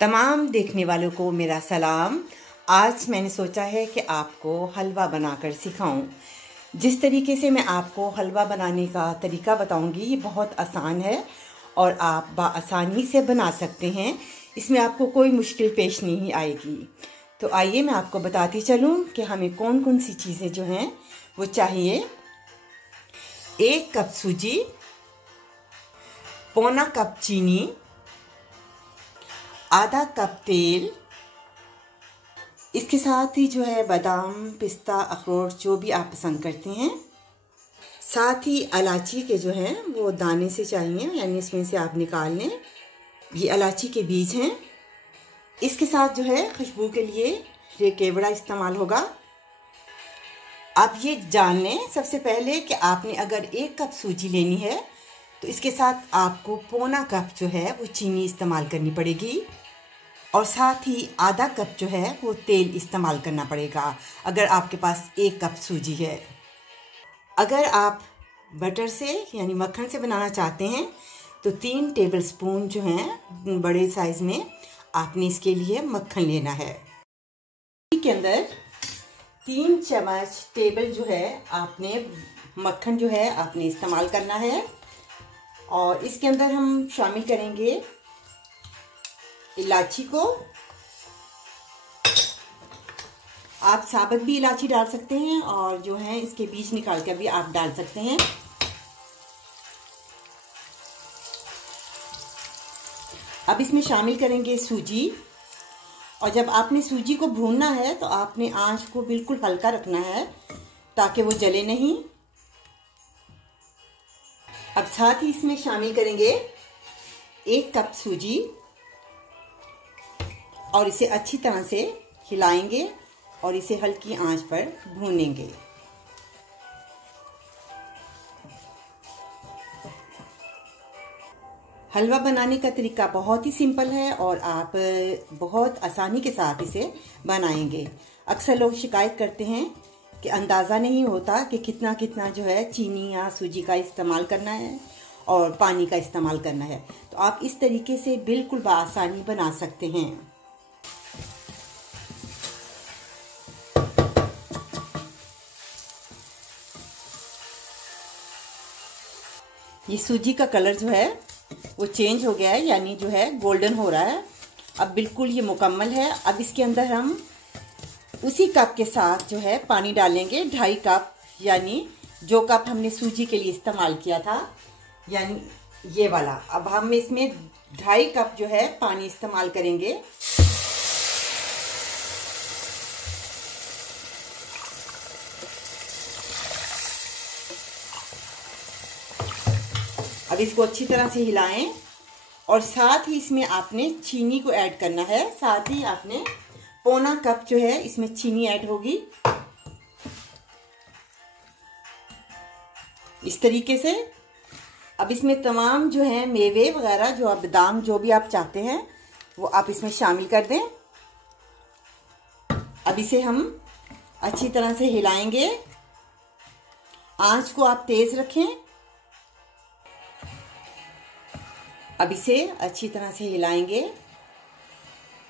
तमाम देखने वालों को मेरा सलाम। आज मैंने सोचा है कि आपको हलवा बनाकर सिखाऊं। जिस तरीके से मैं आपको हलवा बनाने का तरीका बताऊंगी ये बहुत आसान है और आप बआसानी से बना सकते हैं। इसमें आपको कोई मुश्किल पेश नहीं आएगी। तो आइए मैं आपको बताती चलूं कि हमें कौन कौन सी चीज़ें जो हैं वो चाहिए। 1 कप सूजी, पौना कप चीनी, आधा कप तेल, इसके साथ ही जो है बादाम, पिस्ता, अखरोट जो भी आप पसंद करते हैं। साथ ही इलायची के जो हैं वो दाने से चाहिए, यानी इसमें से आप निकाल लें। ये इलायची के बीज हैं। इसके साथ जो है खुशबू के लिए ये केवड़ा इस्तेमाल होगा। आप ये जान लें सबसे पहले कि आपने अगर 1 कप सूजी लेनी है तो इसके साथ आपको पौना कप जो है वो चीनी इस्तेमाल करनी पड़ेगी और साथ ही आधा कप जो है वो तेल इस्तेमाल करना पड़ेगा अगर आपके पास 1 कप सूजी है। अगर आप बटर से यानी मक्खन से बनाना चाहते हैं तो 3 टेबलस्पून जो हैं बड़े साइज़ में आपने इसके लिए मक्खन लेना है। के अंदर 3 चम्मच टेबल जो है आपने मक्खन जो है आपने इस्तेमाल करना है और इसके अंदर हम शामिल करेंगे इलायची को। आप साबुत भी इलायची डाल सकते हैं और जो है इसके बीज निकाल कर भी आप डाल सकते हैं। अब इसमें शामिल करेंगे सूजी और जब आपने सूजी को भूनना है तो आपने आंच को बिल्कुल हल्का रखना है ताकि वो जले नहीं। अब साथ ही इसमें शामिल करेंगे 1 कप सूजी और इसे अच्छी तरह से हिलाएंगे और इसे हल्की आंच पर भूनेंगे। हलवा बनाने का तरीका बहुत ही सिंपल है और आप बहुत आसानी के साथ इसे बनाएंगे। अक्सर लोग शिकायत करते हैं कि अंदाज़ा नहीं होता कि कितना कितना जो है चीनी या सूजी का इस्तेमाल करना है और पानी का इस्तेमाल करना है। तो आप इस तरीके से बिल्कुल बआसानी बना सकते हैं। ये सूजी का कलर जो है वो चेंज हो गया है, यानी जो है गोल्डन हो रहा है। अब बिल्कुल ये मुकम्मल है। अब इसके अंदर हम उसी कप के साथ जो है पानी डालेंगे, 2.5 कप, यानी जो कप हमने सूजी के लिए इस्तेमाल किया था, यानी ये वाला। अब हम इसमें 2.5 कप जो है पानी इस्तेमाल करेंगे। अब इसको अच्छी तरह से हिलाएं और साथ ही इसमें आपने चीनी को ऐड करना है। साथ ही आपने पौना कप जो है इसमें चीनी ऐड होगी। इस तरीके से अब इसमें तमाम जो है मेवे वगैरह जो आप बादाम जो भी आप चाहते हैं वो आप इसमें शामिल कर दें। अब इसे हम अच्छी तरह से हिलाएंगे। आंच को आप तेज रखें। अब इसे अच्छी तरह से हिलाएंगे।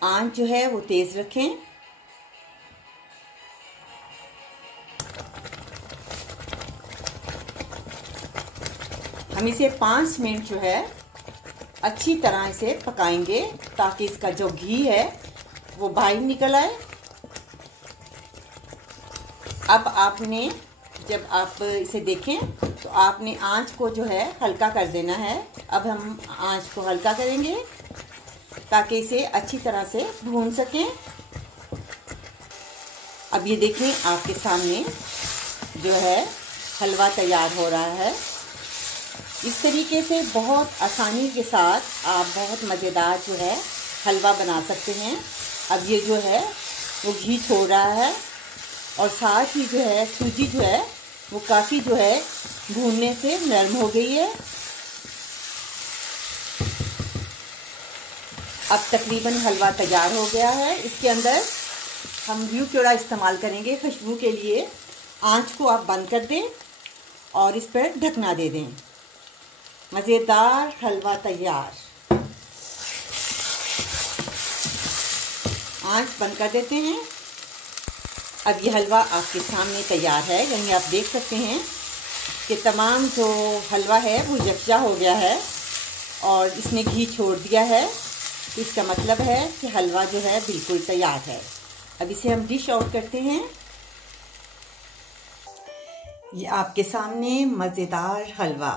आंच जो है वो तेज रखें। हम इसे 5 मिनट जो है अच्छी तरह इसे पकाएंगे ताकि इसका जो घी है वो बाहर निकल आए। अब आपने जब आप इसे देखें तो आपने आंच को जो है हल्का कर देना है। अब हम आंच को हल्का करेंगे ताकि इसे अच्छी तरह से भून सकें। अब ये देखें आपके सामने जो है हलवा तैयार हो रहा है। इस तरीके से बहुत आसानी के साथ आप बहुत मज़ेदार जो है हलवा बना सकते हैं। अब ये जो है वो घी छोड़ रहा है और साथ ही जो है सूजी जो है वो काफ़ी जो है भूनने से नरम हो गई है। अब तकरीबन हलवा तैयार हो गया है। इसके अंदर हम घी केवड़ा इस्तेमाल करेंगे खुशबू के लिए। आंच को आप बंद कर दें और इस पर ढकना दे दें। मज़ेदार हलवा तैयार। आंच बंद कर देते हैं। अब ये हलवा आपके सामने तैयार है। यानी आप देख सकते हैं कि तमाम जो हलवा है वो यकजा हो गया है और इसने घी छोड़ दिया है। तो इसका मतलब है कि हलवा जो है बिल्कुल तैयार है। अब इसे हम डिश आउट करते हैं। ये आपके सामने मज़ेदार हलवा।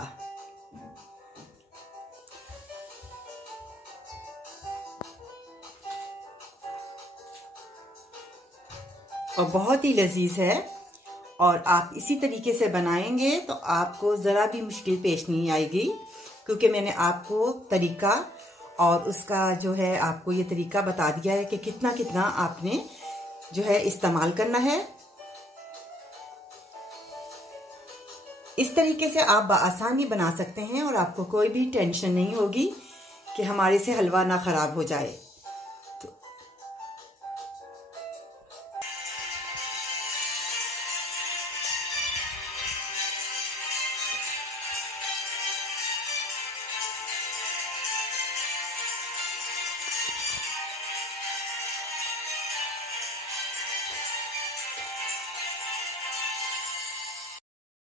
और बहुत ही लजीज है और आप इसी तरीके से बनाएंगे तो आपको ज़रा भी मुश्किल पेश नहीं आएगी, क्योंकि मैंने आपको तरीका और उसका जो है आपको ये तरीका बता दिया है कि कितना कितना आपने जो है इस्तेमाल करना है। इस तरीके से आप बआसानी बना सकते हैं और आपको कोई भी टेंशन नहीं होगी कि हमारे से हलवा ना ख़राब हो जाए।